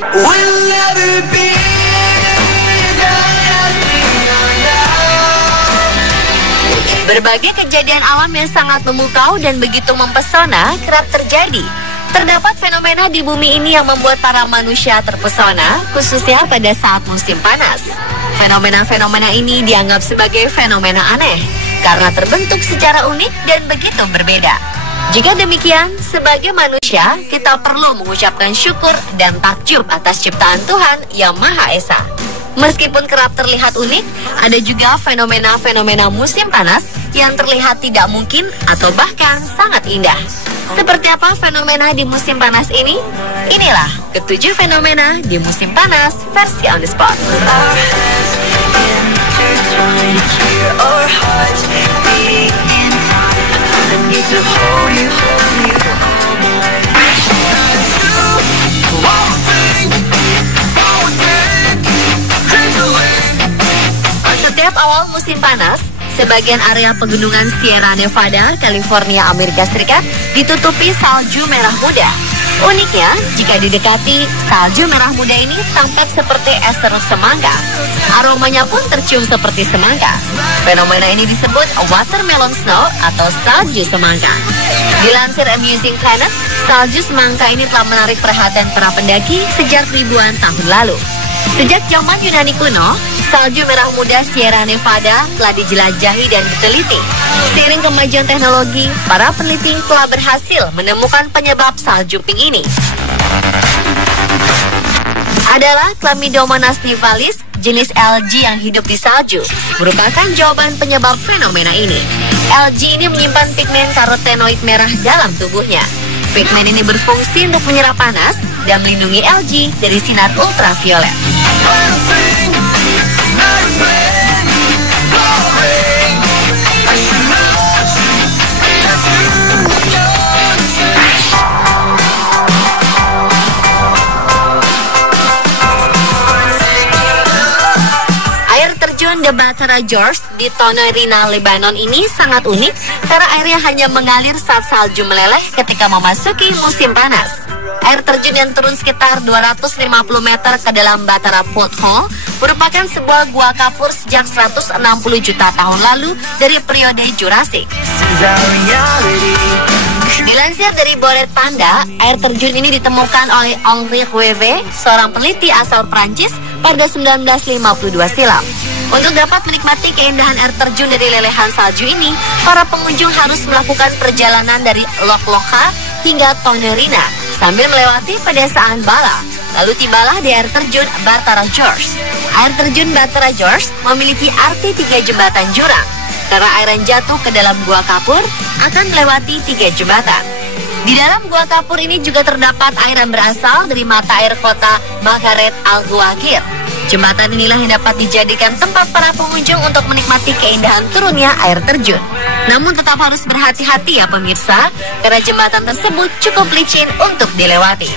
We'll never be Berbagai kejadian alam yang sangat memukau dan begitu mempesona kerap terjadi. Terdapat fenomena di bumi ini yang membuat para manusia terpesona, khususnya pada saat musim panas. Fenomena-fenomena ini dianggap sebagai fenomena aneh, karena terbentuk secara unik dan begitu berbeda. Jika demikian, sebagai manusia, kita perlu mengucapkan syukur dan takjub atas ciptaan Tuhan yang Maha Esa. Meskipun kerap terlihat unik, ada juga fenomena-fenomena musim panas yang terlihat tidak mungkin atau bahkan sangat indah. Seperti apa fenomena di musim panas ini? Inilah ketujuh fenomena di musim panas versi On The Spot. Setiap awal musim panas, sebagian area pegunungan Sierra Nevada, California, Amerika Serikat ditutupi salju merah muda. Uniknya, jika didekati, salju merah muda ini tampak seperti es serut semangka. Aromanya pun tercium seperti semangka. Fenomena ini disebut watermelon snow atau salju semangka. Dilansir Amusing Planet, salju semangka ini telah menarik perhatian para pendaki sejak ribuan tahun lalu. Sejak zaman Yunani kuno, salju merah muda Sierra Nevada telah dijelajahi dan diteliti. Seiring kemajuan teknologi, para peneliti telah berhasil menemukan penyebab salju pink ini. Adalah Chlamydomonas nivalis, jenis algae yang hidup di salju, merupakan jawaban penyebab fenomena ini. Algae ini menyimpan pigmen karotenoid merah dalam tubuhnya. Pigmen ini berfungsi untuk menyerap panas dan melindungi algae dari sinar ultraviolet. Air terjun The Batara George di Tonerina, Lebanon ini sangat unik karena airnya hanya mengalir saat salju meleleh ketika memasuki musim panas. Air terjun yang turun sekitar 250 meter ke dalam Batara Pothole merupakan sebuah gua kapur sejak 160 juta tahun lalu dari periode Jurassic. Dilansir dari Bored Panda, air terjun ini ditemukan oleh Henri Cueve, seorang peneliti asal Prancis pada 1952 silam. Untuk dapat menikmati keindahan air terjun dari lelehan salju ini, para pengunjung harus melakukan perjalanan dari Lok Lokha hingga Tonerina sambil melewati pedesaan Bala. Lalu tibalah di air terjun Batara George. Air terjun Batara George memiliki arti 3 jembatan jurang. Karena air yang jatuh ke dalam gua kapur akan melewati 3 jembatan. Di dalam gua kapur ini juga terdapat air yang berasal dari mata air kota Makaret Al-Guwagir. Jembatan inilah yang dapat dijadikan tempat para pengunjung untuk menikmati keindahan turunnya air terjun. Namun tetap harus berhati-hati ya pemirsa, karena jembatan tersebut cukup licin untuk dilewati.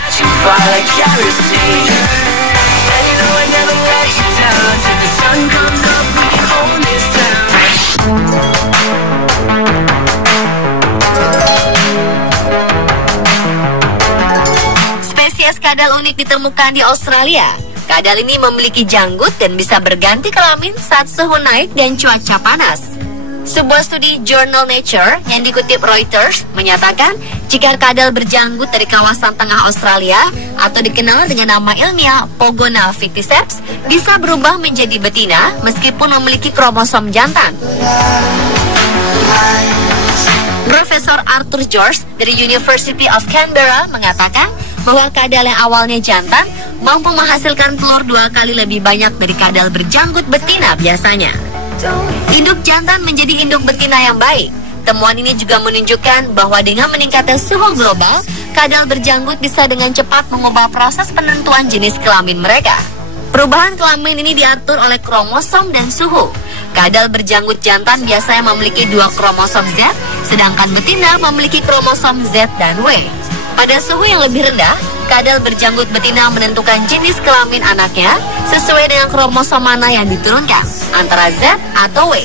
Spesies kadal unik ditemukan di Australia. Kadal ini memiliki janggut dan bisa berganti kelamin saat suhu naik dan cuaca panas. Sebuah studi jurnal Nature yang dikutip Reuters menyatakan jika kadal berjanggut dari kawasan tengah Australia atau dikenal dengan nama ilmiah Pogona ficticeps bisa berubah menjadi betina meskipun memiliki kromosom jantan. Profesor Arthur George dari University of Canberra mengatakan bahwa kadal yang awalnya jantan mampu menghasilkan telur 2 kali lebih banyak dari kadal berjanggut betina biasanya. Induk jantan menjadi induk betina yang baik. Temuan ini juga menunjukkan bahwa dengan meningkatnya suhu global, kadal berjanggut bisa dengan cepat mengubah proses penentuan jenis kelamin mereka. Perubahan kelamin ini diatur oleh kromosom dan suhu. Kadal berjanggut jantan biasanya memiliki 2 kromosom Z, sedangkan betina memiliki kromosom Z dan W. Pada suhu yang lebih rendah, kadal berjanggut betina menentukan jenis kelamin anaknya sesuai dengan kromosom mana yang diturunkan, antara Z atau W.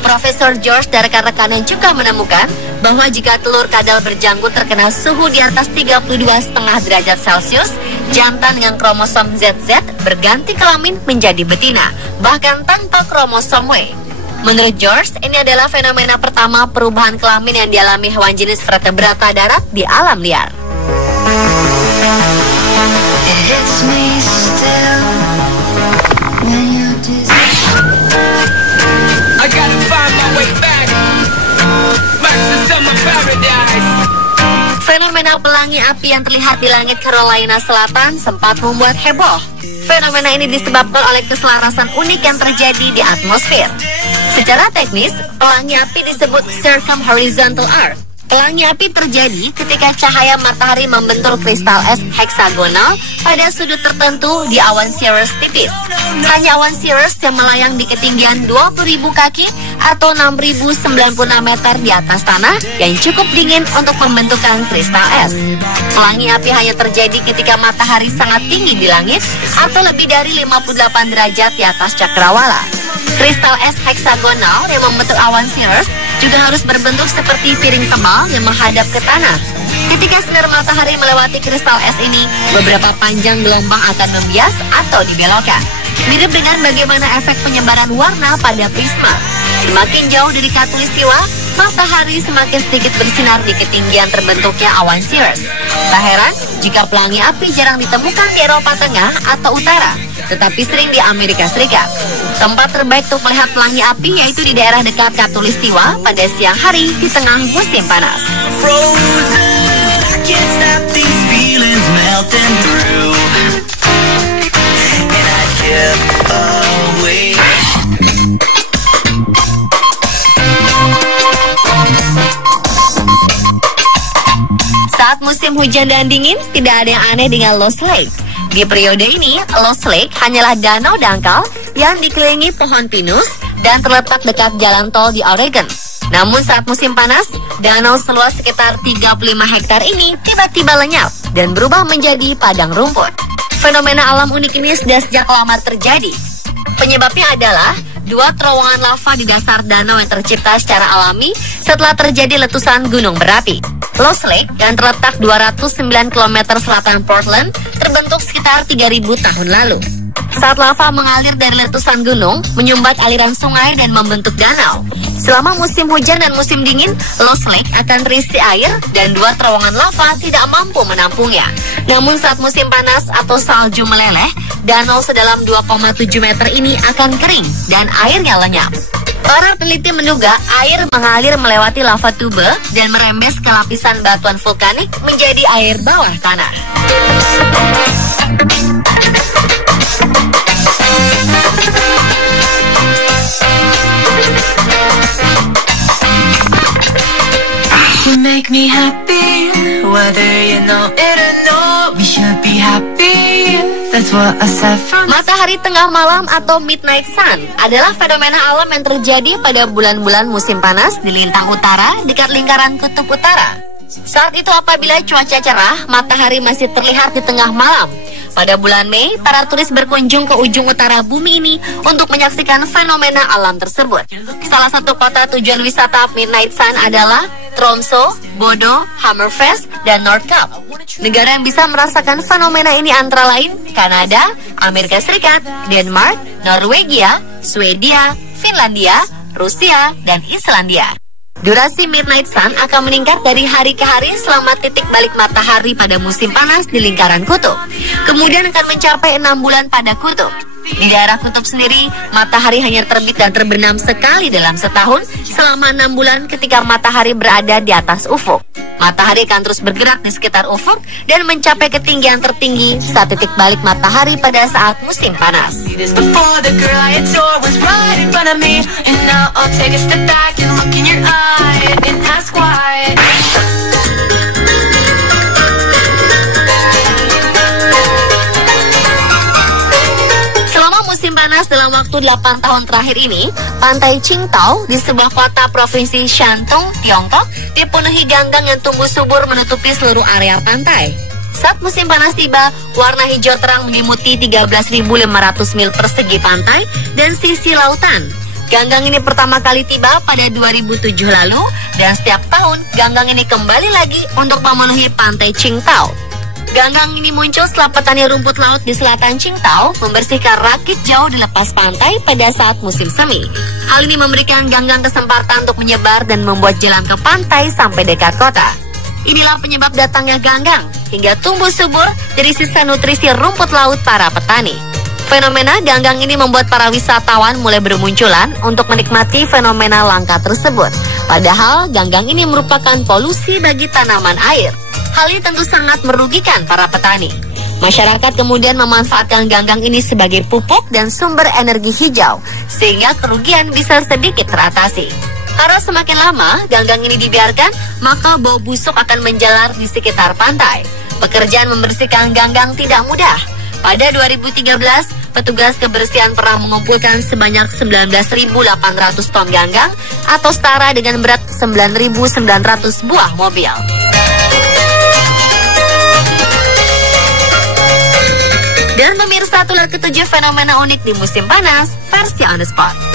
Profesor George dan rekan-rekannya juga menemukan bahwa jika telur kadal berjanggut terkena suhu di atas 32,5 derajat Celcius, Jantan dengan kromosom ZZ berganti kelamin menjadi betina, bahkan tanpa kromosom Y. Menurut George, ini adalah fenomena pertama perubahan kelamin yang dialami hewan jenis vertebrata darat di alam liar. Fenomena pelangi api yang terlihat di langit Carolina Selatan sempat membuat heboh. Fenomena ini disebabkan oleh keselarasan unik yang terjadi di atmosfer. Secara teknis, pelangi api disebut circumhorizontal arc. Pelangi api terjadi ketika cahaya matahari membentur kristal es heksagonal pada sudut tertentu di awan cirrus tipis. Hanya awan cirrus yang melayang di ketinggian 20.000 kaki atau 6.096 meter di atas tanah yang cukup dingin untuk pembentukan kristal es. Pelangi api hanya terjadi ketika matahari sangat tinggi di langit atau lebih dari 58 derajat di atas cakrawala. Kristal es heksagonal yang membentuk awan cirrus juga harus berbentuk seperti piring tebal yang menghadap ke tanah. Ketika sinar matahari melewati kristal es ini, beberapa panjang gelombang akan membias atau dibelokkan. Mirip dengan bagaimana efek penyebaran warna pada prisma. Semakin jauh dari khatulistiwa, matahari semakin sedikit bersinar di ketinggian terbentuknya awan cirrus. Tak heran jika pelangi api jarang ditemukan di Eropa Tengah atau Utara, tetapi sering di Amerika Serikat. Tempat terbaik untuk melihat pelangi api yaitu di daerah dekat khatulistiwa pada siang hari di tengah musim panas. Saat musim hujan dan dingin, tidak ada yang aneh dengan Lost Lake. Di periode ini, Lost Lake hanyalah danau dangkal yang dikelilingi pohon pinus dan terletak dekat jalan tol di Oregon. Namun saat musim panas, danau seluas sekitar 35 hektar ini tiba-tiba lenyap dan berubah menjadi padang rumput. Fenomena alam unik ini sudah sejak lama terjadi. Penyebabnya adalah dua terowongan lava di dasar danau yang tercipta secara alami setelah terjadi letusan gunung berapi. Lost Lake yang terletak 209 km selatan Portland terbentuk sekitar 3.000 tahun lalu. Saat lava mengalir dari letusan gunung, menyumbat aliran sungai dan membentuk danau. Selama musim hujan dan musim dingin, Lost Lake akan terisi air dan dua terowongan lava tidak mampu menampungnya. Namun saat musim panas atau salju meleleh, danau sedalam 2,7 meter ini akan kering dan airnya lenyap. Para peneliti menduga air mengalir melewati lava tube dan merembes ke lapisan batuan vulkanik menjadi air bawah tanah. You make me happy, whether you know it or not. We should be happy. That's what I said from. Matahari tengah malam atau midnight sun adalah fenomena alam yang terjadi pada bulan-bulan musim panas di lintang utara dekat lingkaran kutub utara. Saat itu apabila cuaca cerah, matahari masih terlihat di tengah malam. Pada bulan Mei, para turis berkunjung ke ujung utara bumi ini untuk menyaksikan fenomena alam tersebut. Salah satu kota tujuan wisata midnight sun adalah Tromsø, Bodo, Hammerfest, dan Nordkapp. Negara yang bisa merasakan fenomena ini antara lain Kanada, Amerika Serikat, Denmark, Norwegia, Swedia, Finlandia, Rusia, dan Islandia. Durasi midnight sun akan meningkat dari hari ke hari selama titik balik matahari pada musim panas di lingkaran kutub. Kemudian akan mencapai 6 bulan pada kutub. Di daerah kutub sendiri, matahari hanya terbit dan terbenam sekali dalam setahun selama 6 bulan ketika matahari berada di atas ufuk. Matahari akan terus bergerak di sekitar ufuk dan mencapai ketinggian tertinggi saat titik balik matahari pada saat musim panas. Musim panas dalam waktu 8 tahun terakhir ini, pantai Qingdao di sebuah kota provinsi Shandong, Tiongkok, dipenuhi ganggang yang tumbuh subur menutupi seluruh area pantai. Saat musim panas tiba, warna hijau terang melimuti 13.500 mil persegi pantai dan sisi lautan. Ganggang ini pertama kali tiba pada 2007 lalu, dan setiap tahun ganggang ini kembali lagi untuk memenuhi pantai Qingdao. Ganggang ini muncul setelah petani rumput laut di selatan Qingdao membersihkan rakit jauh di lepas pantai pada saat musim semi. Hal ini memberikan ganggang kesempatan untuk menyebar dan membuat jalan ke pantai sampai dekat kota. Inilah penyebab datangnya ganggang, hingga tumbuh subur dari sisa nutrisi rumput laut para petani. Fenomena ganggang ini membuat para wisatawan mulai bermunculan untuk menikmati fenomena langka tersebut. Padahal ganggang ini merupakan polusi bagi tanaman air. Hal ini tentu sangat merugikan para petani. Masyarakat kemudian memanfaatkan ganggang ini sebagai pupuk dan sumber energi hijau, sehingga kerugian bisa sedikit teratasi. Karena semakin lama ganggang ini dibiarkan, maka bau busuk akan menjalar di sekitar pantai. Pekerjaan membersihkan ganggang tidak mudah. Pada 2013, petugas kebersihan pernah mengumpulkan sebanyak 19.800 ton ganggang atau setara dengan berat 9.900 buah mobil. Dan pemirsa, itulah ketujuh fenomena unik di musim panas versi On The Spot.